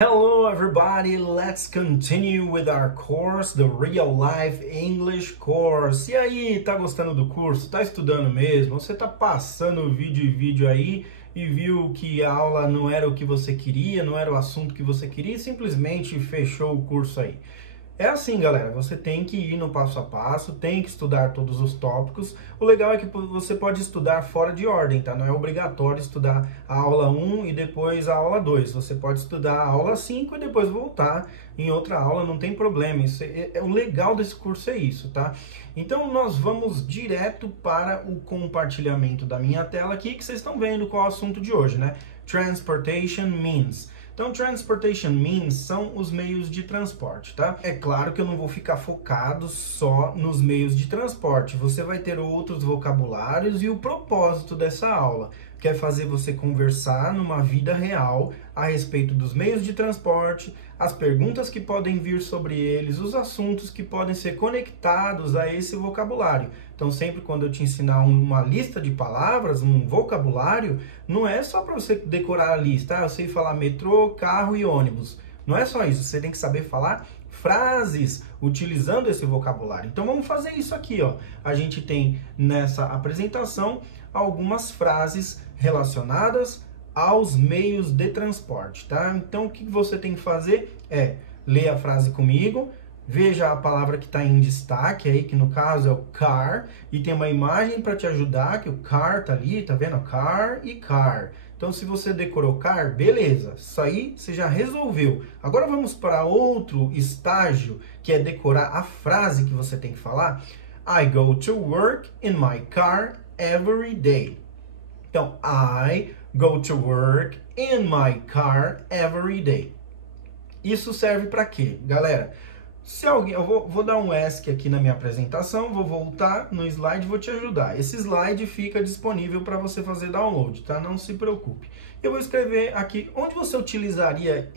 Hello everybody, let's continue with our course, the Real Life English Course. E aí, tá gostando do curso? Tá estudando mesmo? Você tá passando vídeo e vídeo aí e viu que a aula não era o que você queria, não era o assunto que você queria e simplesmente fechou o curso aí? É assim, galera, você tem que ir no passo a passo, tem que estudar todos os tópicos. O legal é que você pode estudar fora de ordem, tá? Não é obrigatório estudar a aula 1 e depois a aula 2. Você pode estudar a aula 5 e depois voltar em outra aula, não tem problema. Isso o legal desse curso é isso, tá? Então nós vamos direto para o compartilhamento da minha tela aqui, que vocês estão vendo qual é o assunto de hoje, né? Transportation Means. Então, transportation means são os meios de transporte, tá? É claro que eu não vou ficar focado só nos meios de transporte. Você vai ter outros vocabulários e o propósito dessa aula que é fazer você conversar numa vida real a respeito dos meios de transporte, as perguntas que podem vir sobre eles, os assuntos que podem ser conectados a esse vocabulário. Então, sempre quando eu te ensinar uma lista de palavras, um vocabulário, não é só para você decorar a lista. Eu sei falar metrô, carro e ônibus. Não é só isso, você tem que saber falar frases utilizando esse vocabulário. Então vamos fazer isso aqui, ó. A gente tem nessa apresentação algumas frases relacionadas aos meios de transporte, tá? Então o que você tem que fazer é ler a frase comigo, veja a palavra que está em destaque aí, que no caso é o car, e tem uma imagem para te ajudar, que o car tá ali, tá vendo? Car e car. Então, se você decorou car, beleza, isso aí você já resolveu. Agora vamos para outro estágio, que é decorar a frase que você tem que falar. I go to work in my car every day. Então, I go to work in my car every day. Isso serve para quê, galera? Se alguém, eu vou dar um ESC aqui na minha apresentação, vou voltar no slide e vou te ajudar. Esse slide fica disponível para você fazer download, tá? Não se preocupe. Eu vou escrever aqui onde você utilizaria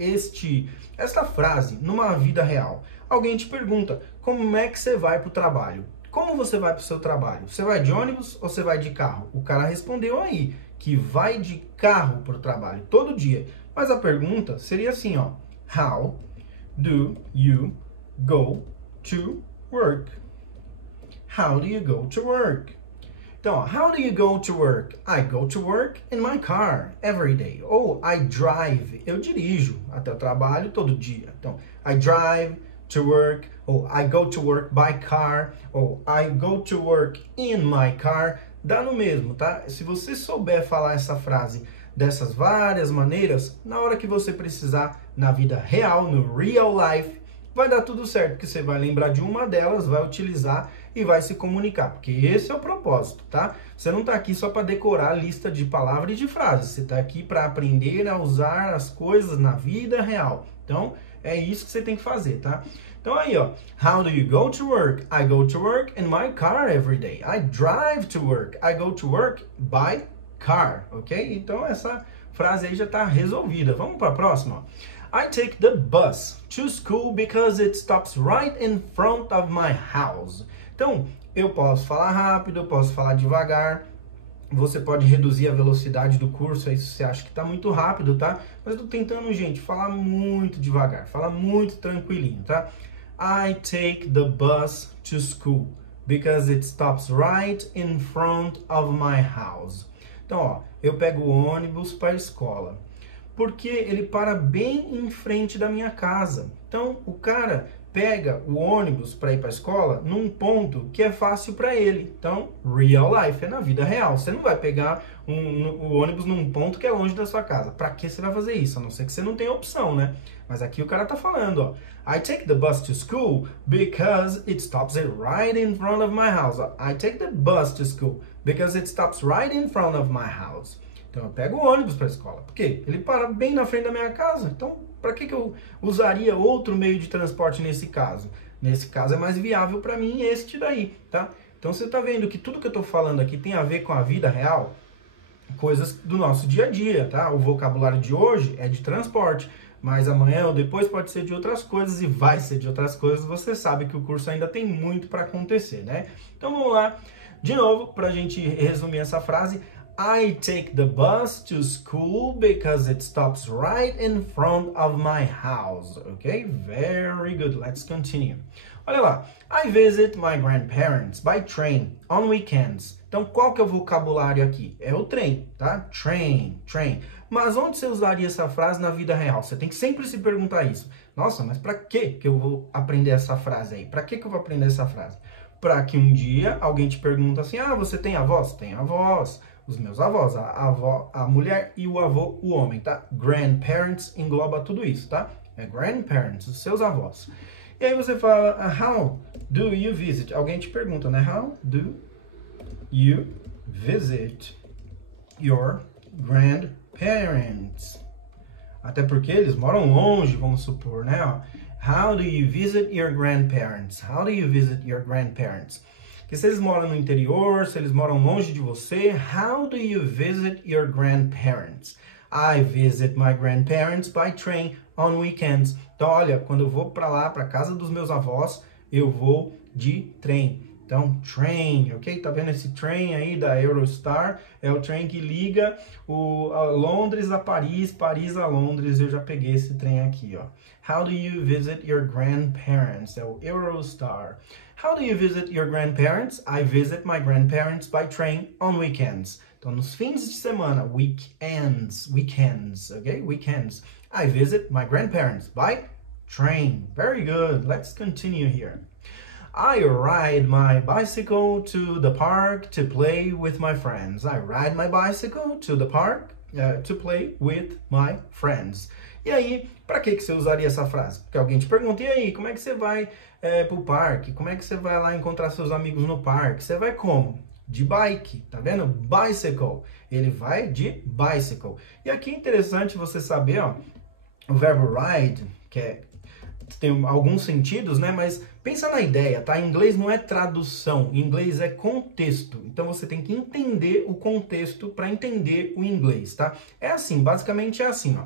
esta frase numa vida real. Alguém te pergunta, como é que você vai para o trabalho? Como você vai para o seu trabalho? Você vai de ônibus ou você vai de carro? O cara respondeu aí que vai de carro para o trabalho todo dia. Mas a pergunta seria assim, ó. How do you go to work? How do you go to work? Então, how do you go to work? I go to work in my car every day. Ou I drive, eu dirijo até o trabalho todo dia. Então, I drive to work, ou I go to work by car, ou I go to work in my car. Dá no mesmo, tá? Se você souber falar essa frase dessas várias maneiras, na hora que você precisar na vida real, no real life, vai dar tudo certo, porque você vai lembrar de uma delas, vai utilizar e vai se comunicar, porque esse é o propósito, tá? Você não está aqui só para decorar a lista de palavras e de frases, você está aqui para aprender a usar as coisas na vida real. Então, é isso que você tem que fazer, tá? Então aí, ó, how do you go to work? I go to work in my car every day. I drive to work. I go to work by car, ok? Então essa frase aí já está resolvida. Vamos para a próxima. I take the bus to school because it stops right in front of my house. Então, eu posso falar rápido, eu posso falar devagar. Você pode reduzir a velocidade do curso aí se você acha que está muito rápido, tá? Mas eu tô tentando, gente, falar muito devagar, falar muito tranquilinho, tá? I take the bus to school because it stops right in front of my house. Então, ó, eu pego o ônibus para a escola, porque ele para bem em frente da minha casa. Então, o cara pega o ônibus para ir para a escola num ponto que é fácil para ele. Então, real life, é na vida real. Você não vai pegar o ônibus num ponto que é longe da sua casa. Para que você vai fazer isso? A não ser que você não tenha opção, né? Mas aqui o cara tá falando, ó. I take the bus to school because it stops it right in front of my house. I take the bus to school because it stops right in front of my house. Então eu pego o ônibus para a escola. Por quê? Ele para bem na frente da minha casa. Então, para que eu usaria outro meio de transporte nesse caso? Nesse caso é mais viável para mim este daí, tá? Então você está vendo que tudo que eu estou falando aqui tem a ver com a vida real, coisas do nosso dia a dia, tá? O vocabulário de hoje é de transporte, mas amanhã ou depois pode ser de outras coisas e vai ser de outras coisas. Você sabe que o curso ainda tem muito para acontecer, né? Então vamos lá, de novo, para a gente resumir essa frase. I take the bus to school because it stops right in front of my house. Okay, very good. Let's continue. Olha lá. I visit my grandparents by train on weekends. Então, qual que é o vocabulário aqui? É o trem, tá? Train, train. Mas onde você usaria essa frase na vida real? Você tem que sempre se perguntar isso. Nossa, mas para que eu vou aprender essa frase aí? Para que eu vou aprender essa frase? Para que um dia alguém te pergunta assim, ah, você tem avós? Tem avós. Os meus avós, a avó, a mulher e o avô, o homem, tá? Grandparents engloba tudo isso, tá? É grandparents, os seus avós. E aí você fala, how do you visit? Alguém te pergunta, né? How do you visit your grandparents? Até porque eles moram longe, vamos supor, né? How do you visit your grandparents? How do you visit your grandparents? Porque se eles moram no interior, se eles moram longe de você, how do you visit your grandparents? I visit my grandparents by train on weekends. Então, olha, quando eu vou para lá, para casa dos meus avós, eu vou de trem. Então, train, ok? Tá vendo esse train aí da Eurostar? É o trem que liga a Londres a Paris, Paris a Londres. Eu já peguei esse trem aqui, ó. How do you visit your grandparents? É o Eurostar. How do you visit your grandparents? I visit my grandparents by train on weekends. Então, nos fins de semana, weekends, ok? Weekends. I visit my grandparents by train. Very good. Let's continue here. I ride my bicycle to the park to play with my friends. I ride my bicycle to the park to play with my friends. E aí, para que você usaria essa frase? Porque alguém te pergunta, e aí, como é que você vai para o parque? Como é que você vai lá encontrar seus amigos no parque? Você vai como? De bike, tá vendo? Bicycle. Ele vai de bicycle. E aqui é interessante você saber, ó, o verbo ride, que tem alguns sentidos, né? Mas pensa na ideia, tá? Em inglês não é tradução, em inglês é contexto. Então você tem que entender o contexto para entender o inglês, tá? É assim, basicamente é assim, ó.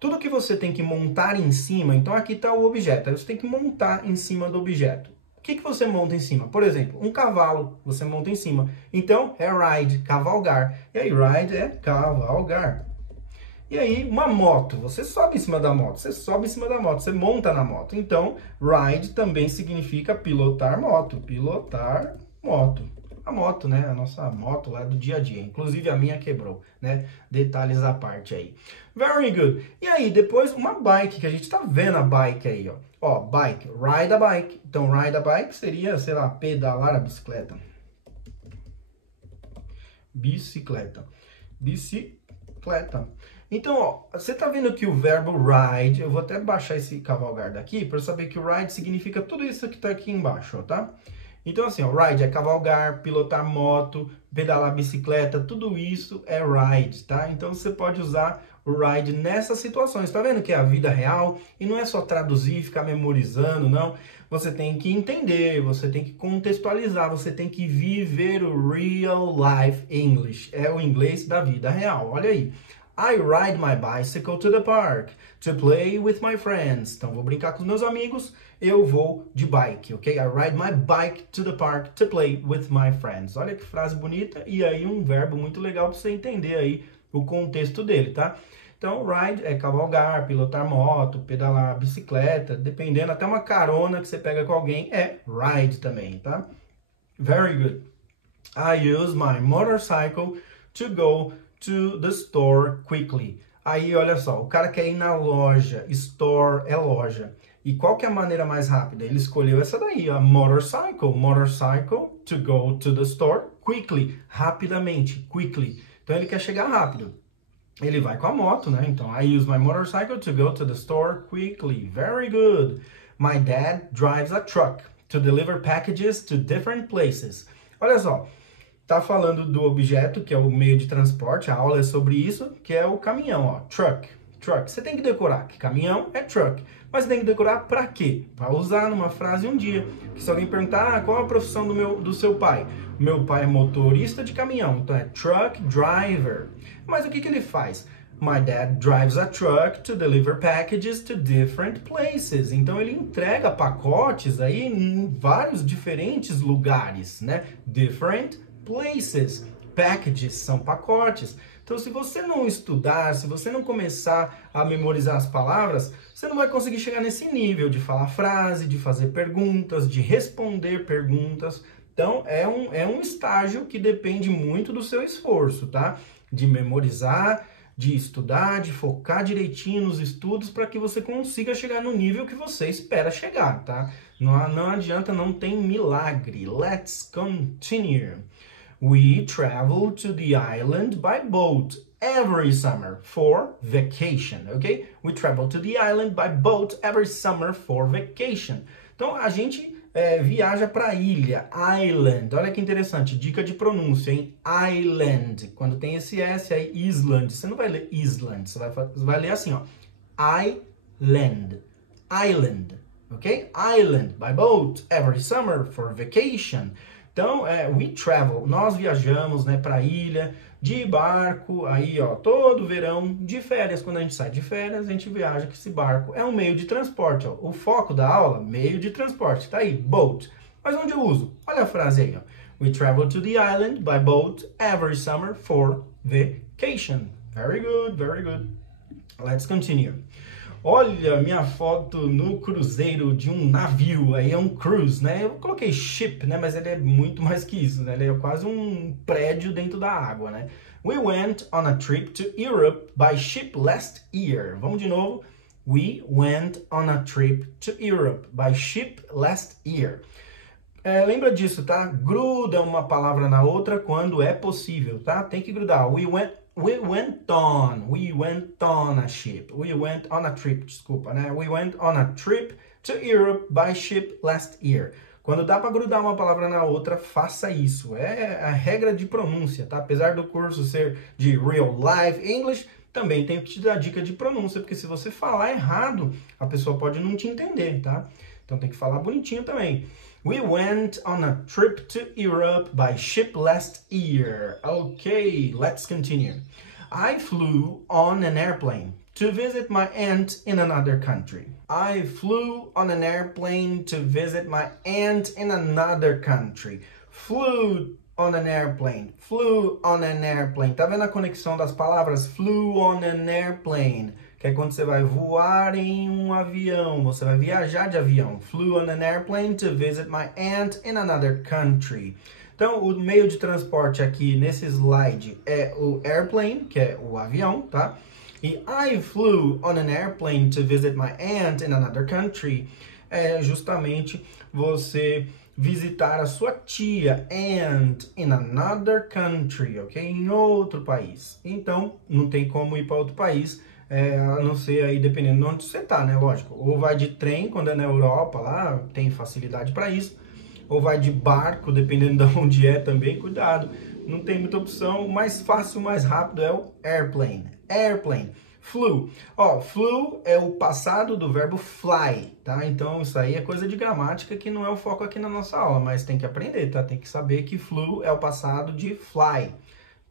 Tudo que você tem que montar em cima, então aqui está o objeto, aí você tem que montar em cima do objeto. O que você monta em cima? Por exemplo, um cavalo, você monta em cima. Então, é ride, cavalgar. E aí, ride é cavalgar. E aí, uma moto, você sobe em cima da moto, você monta na moto. Então, ride também significa pilotar moto, A moto, né? A nossa moto lá do dia a dia. Inclusive, a minha quebrou, né? Detalhes à parte aí. Very good. E aí, depois, uma bike, que a gente tá vendo a bike aí, ó. Ó, bike, ride a bike. Então, ride a bike seria, sei lá, pedalar a bicicleta. Bicicleta. Então, ó, você tá vendo que o verbo ride, eu vou até baixar esse cavalgar daqui para eu saber que o ride significa tudo isso que tá aqui embaixo, ó, tá? Então, assim, ó, ride é cavalgar, pilotar moto, pedalar bicicleta, tudo isso é ride, tá? Então, você pode usar o ride nessas situações. Tá vendo que é a vida real e não é só traduzir, ficar memorizando, não. Você tem que entender, você tem que contextualizar, você tem que viver o real life English. É o inglês da vida real, olha aí. I ride my bicycle to the park to play with my friends. Então, vou brincar com os meus amigos, eu vou de bike, ok? I ride my bike to the park to play with my friends. Olha que frase bonita e aí um verbo muito legal para você entender aí o contexto dele, tá? Então, ride é cavalgar, pilotar moto, pedalar bicicleta, dependendo, até uma carona que você pega com alguém é ride também, tá? Very good. I use my motorcycle to go to the store quickly. Aí, olha só, o cara quer ir na loja, store é loja. E qual que é a maneira mais rápida? Ele escolheu essa daí, ó, motorcycle to go to the store quickly, rapidamente, quickly. Então, ele quer chegar rápido. Ele vai com a moto, né? Então, I use my motorcycle to go to the store quickly. Very good. My dad drives a truck to deliver packages to different places. Olha só. Tá falando do objeto, que é o meio de transporte, a aula é sobre isso, que é o caminhão, ó, truck. Você tem que decorar que caminhão é truck, mas tem que decorar para quê? Para usar numa frase um dia. Que se alguém perguntar, qual a profissão do seu pai? Meu pai é motorista de caminhão, então é truck driver. Mas o que ele faz? My dad drives a truck to deliver packages to different places. Então ele entrega pacotes aí em vários diferentes lugares, né? Different places. packages, são pacotes. Então, se você não estudar, se você não começar a memorizar as palavras, você não vai conseguir chegar nesse nível de falar frase, de fazer perguntas, de responder perguntas. Então, é um estágio que depende muito do seu esforço, tá? De memorizar, de estudar, de focar direitinho nos estudos para que você consiga chegar no nível que você espera chegar, tá? Não adianta, não tem milagre. Let's continue. We travel to the island by boat every summer for vacation, ok? We travel to the island by boat every summer for vacation. Então, a gente viaja para a ilha, island. Olha que interessante, dica de pronúncia, hein? Island. Quando tem esse S aí, Island. Você não vai ler Island, você vai ler assim, ó. Island. Island, ok? Island by boat every summer for vacation. Então, we travel, nós viajamos, né, para a ilha de barco, aí, ó, todo verão, de férias. Quando a gente sai de férias, a gente viaja com esse barco. É um meio de transporte, ó. O foco da aula, meio de transporte, tá aí, boat. Mas onde eu uso? Olha a frase aí, ó. We travel to the island by boat every summer for vacation. Very good, very good. Let's continue. Olha minha foto no cruzeiro de um navio, aí é um cruise, né? Eu coloquei ship, né? Mas ele é muito mais que isso, né? Ele é quase um prédio dentro da água, né? We went on a trip to Europe by ship last year. Vamos de novo. We went on a trip to Europe by ship last year. Lembra disso, tá? Gruda uma palavra na outra quando é possível, tá? Tem que grudar. We went on a ship. We went on a trip, desculpa, né? We went on a trip to Europe by ship last year. Quando dá para grudar uma palavra na outra, faça isso. É a regra de pronúncia, tá? Apesar do curso ser de Real Life English, também tenho que te dar dica de pronúncia, porque se você falar errado, a pessoa pode não te entender, tá? Então tem que falar bonitinho também. We went on a trip to Europe by ship last year. Okay, let's continue. I flew on an airplane to visit my aunt in another country. I flew on an airplane to visit my aunt in another country. Flew on an airplane. Flew on an airplane. Tá vendo a conexão das palavras? Flew on an airplane. Que é quando você vai voar em um avião, você vai viajar de avião. Flew on an airplane to visit my aunt in another country. Então, o meio de transporte aqui nesse slide é o airplane, que é o avião, tá? E I flew on an airplane to visit my aunt in another country é justamente você visitar a sua tia, aunt, in another country, ok? Em outro país. Então, não tem como ir para outro país, a não ser aí dependendo de onde você tá, né? Lógico. Ou vai de trem, quando é na Europa, lá tem facilidade para isso. Ou vai de barco, dependendo de onde é também, cuidado. Não tem muita opção. O mais fácil, o mais rápido é o airplane. Airplane. Flew. Ó, flew é o passado do verbo fly, tá? Então, isso aí é coisa de gramática que não é o foco aqui na nossa aula, mas tem que aprender, tá? Tem que saber que flew é o passado de fly.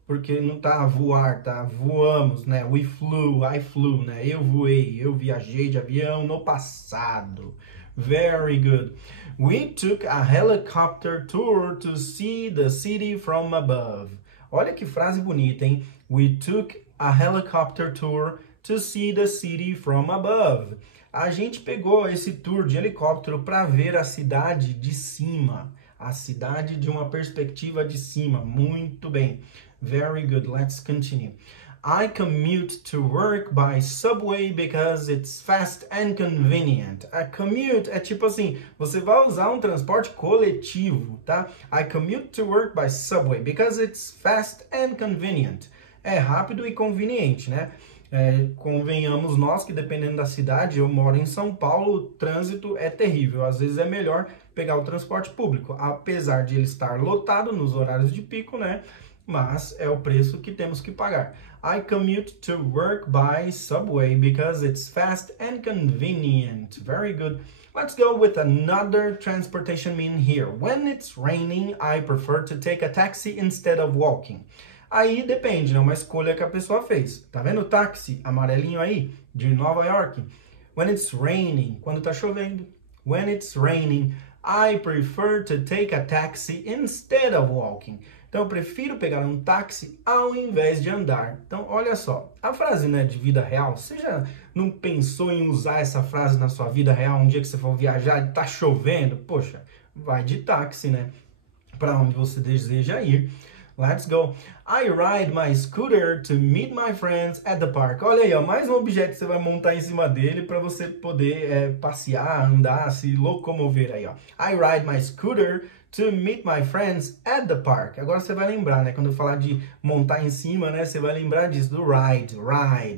Porque não tá voar, tá? Voamos, né? We flew, I flew, né? Eu voei, eu viajei de avião no passado. Very good. We took a helicopter tour to see the city from above. Olha que frase bonita, hein? We took a helicopter tour to see the city from above. A gente pegou esse tour de helicóptero para ver a cidade de cima. A cidade de uma perspectiva de cima. Muito bem. Very good. Let's continue. I commute to work by subway because it's fast and convenient. A commute é tipo assim, você vai usar um transporte coletivo, tá? I commute to work by subway because it's fast and convenient. É rápido e conveniente, né? Convenhamos nós que dependendo da cidade, eu moro em São Paulo, o trânsito é terrível. Às vezes é melhor pegar o transporte público, apesar de ele estar lotado nos horários de pico, né? Mas é o preço que temos que pagar. I commute to work by subway because it's fast and convenient. Very good. Let's go with another transportation mean here. When it's raining, I prefer to take a taxi instead of walking. Aí depende, né? Uma escolha que a pessoa fez. Tá vendo o táxi amarelinho aí de Nova York? When it's raining, quando tá chovendo. When it's raining, I prefer to take a taxi instead of walking. Então eu prefiro pegar um táxi ao invés de andar. Então olha só, a frase, né, de vida real, você já não pensou em usar essa frase na sua vida real um dia que você for viajar e tá chovendo? Poxa, vai de táxi, né, para onde você deseja ir. Let's go. I ride my scooter to meet my friends at the park. Olha aí, ó, mais um objeto que você vai montar em cima dele para você poder passear, andar, se locomover aí, ó. I ride my scooter to meet my friends at the park. Agora você vai lembrar, né? Quando eu falar de montar em cima, né? Você vai lembrar disso, do ride,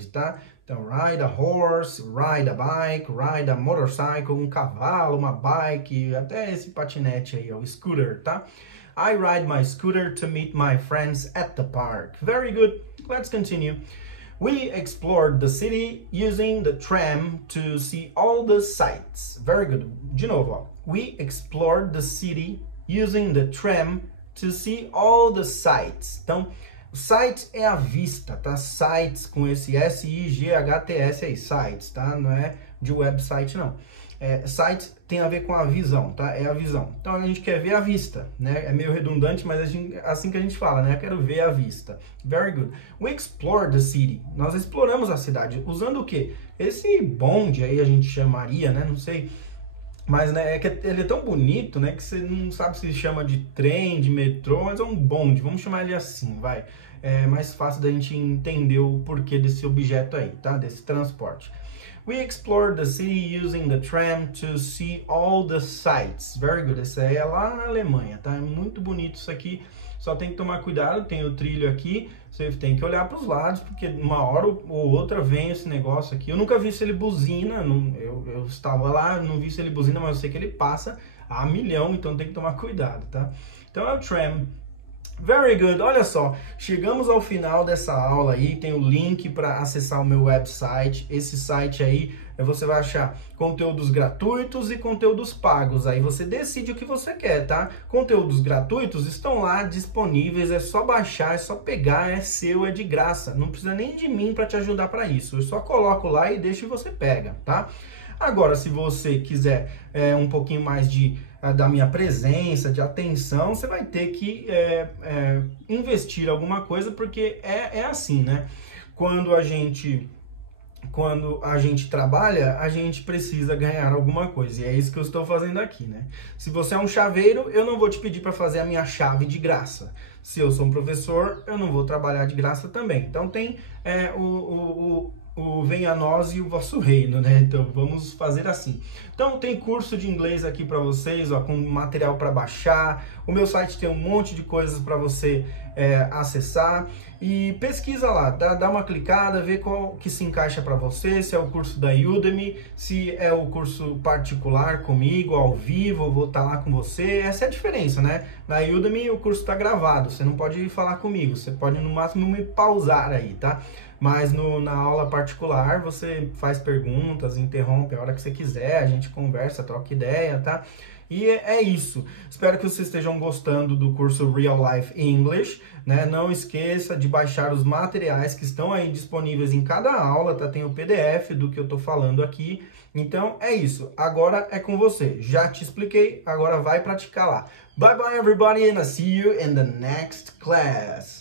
tá? Então, ride a horse, ride a bike, ride a motorcycle, um cavalo, uma bike, até esse patinete aí, ó, o scooter, tá? I ride my scooter to meet my friends at the park. Very good. Let's continue. We explored the city using the tram to see all the sights. Very good. De novo, ó. We explored the city using the tram to see all the sights. Então, sights é a vista, tá? Sights com esse S-I-G-H-T-S aí, sights, tá? Não é de website, não. Sight tem a ver com a visão, tá? É a visão. Então a gente quer ver a vista, né? É meio redundante, mas assim que a gente fala, né? Eu quero ver a vista. Very good. We explored the city. Nós exploramos a cidade. Usando o quê? Esse bonde aí a gente chamaria, né? Não sei. Mas, né, é que ele é tão bonito, né? Que você não sabe se chama de trem, de metrô, mas é um bonde. Vamos chamar ele assim, vai. É mais fácil da gente entender o porquê desse objeto aí, tá? Desse transporte. We explored the city using the tram to see all the sights. Very good. Esse aí é lá na Alemanha, tá? É muito bonito isso aqui. Só tem que tomar cuidado, tem o trilho aqui. Você tem que olhar para os lados, porque uma hora ou outra vem esse negócio aqui. Eu nunca vi se ele buzina, eu estava lá, não vi se ele buzina, mas eu sei que ele passa a milhão, então tem que tomar cuidado, tá? Então é o tram. Very good, olha só, chegamos ao final dessa aula aí, tem o link para acessar o meu website. Esse site aí, você vai achar conteúdos gratuitos e conteúdos pagos, aí você decide o que você quer, tá? Conteúdos gratuitos estão lá disponíveis, é só baixar, é só pegar, é seu, é de graça, não precisa nem de mim para te ajudar para isso, eu só coloco lá e deixo e você pega, tá? Agora, se você quiser um pouquinho mais da minha presença, de atenção, você vai ter que investir alguma coisa, porque é assim, né? Quando a gente trabalha, a gente precisa ganhar alguma coisa, e é isso que eu estou fazendo aqui, né? Se você é um chaveiro, eu não vou te pedir para fazer a minha chave de graça. Se eu sou um professor, eu não vou trabalhar de graça também. Então tem o venha a nós e o vosso reino, né? Então vamos fazer assim. Então tem curso de inglês aqui para vocês, ó, com material para baixar. O meu site tem um monte de coisas para você acessar e pesquisa lá, dá uma clicada, vê qual que se encaixa para você, se é o curso da Udemy, se é o curso particular comigo, ao vivo, eu vou estar lá com você. Essa é a diferença, né? Na Udemy o curso está gravado, você não pode falar comigo, você pode no máximo me pausar aí, tá? Mas na aula particular você faz perguntas, interrompe a hora que você quiser, a gente conversa, troca ideia, tá? E é isso. Espero que vocês estejam gostando do curso Real Life English, né? Não esqueça de baixar os materiais que estão aí disponíveis em cada aula, tá? Tem o PDF do que eu tô falando aqui. Então é isso. Agora é com você. Já te expliquei, agora vai praticar lá. Bye bye everybody and I'll see you in the next class.